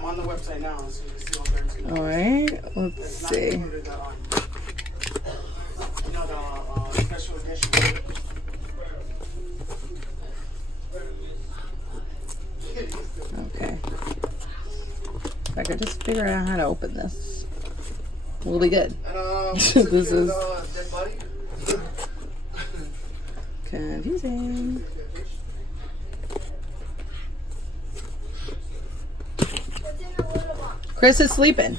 I'm on the website now, so you can see all the everything. All right, let's It's not see. included the, you know, the special edition. Okay. If I could just figure out how to open this, we'll be good. And This this is dead body. confusing. What's in the little box? Chris is sleeping.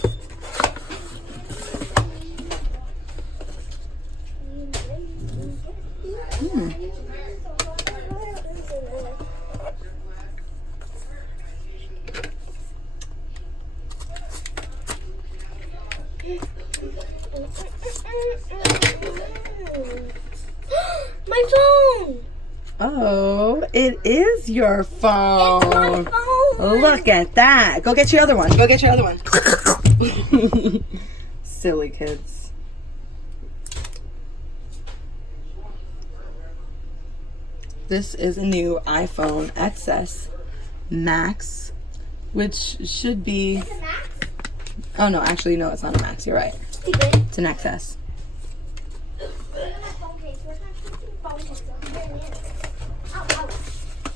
My phone! Oh, it is your phone. It's my phone! Look at that. Go get your other one. Go get your other one. Silly kids. This is a new iPhone XS Max, which should be... It's a Max? Oh, no, actually, no, it's not a Max. You're right. Stupid. It's an XS. Where's my phone case? Where's my phone case? Ow, ow.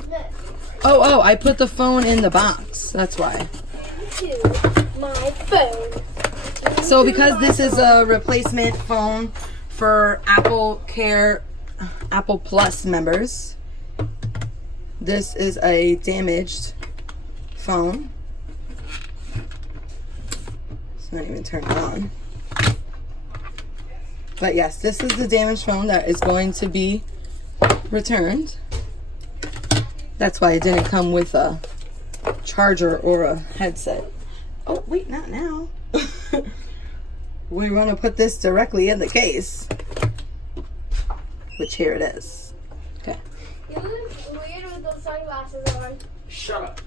Look. Oh, I put the phone in the box. That's why. To my phone. So because this is a replacement phone for Apple Care, Apple Plus members, this is a damaged phone. It's not even turned on. But yes, this is the damaged phone that is going to be returned. That's why it didn't come with a charger or a headset. Oh, wait, not now. We want to put this directly in the case. Which here it is. Okay. You look weird with those sunglasses on. Shut up.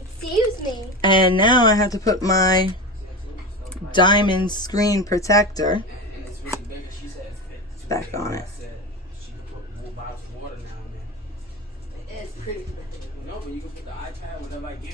Excuse me. And now I have to put my diamond screen protector And it's really big. And she said it fits. back on it. Said she could put more bottles of water now and then. It's pretty big. No, but you can put the iPad, whatever I give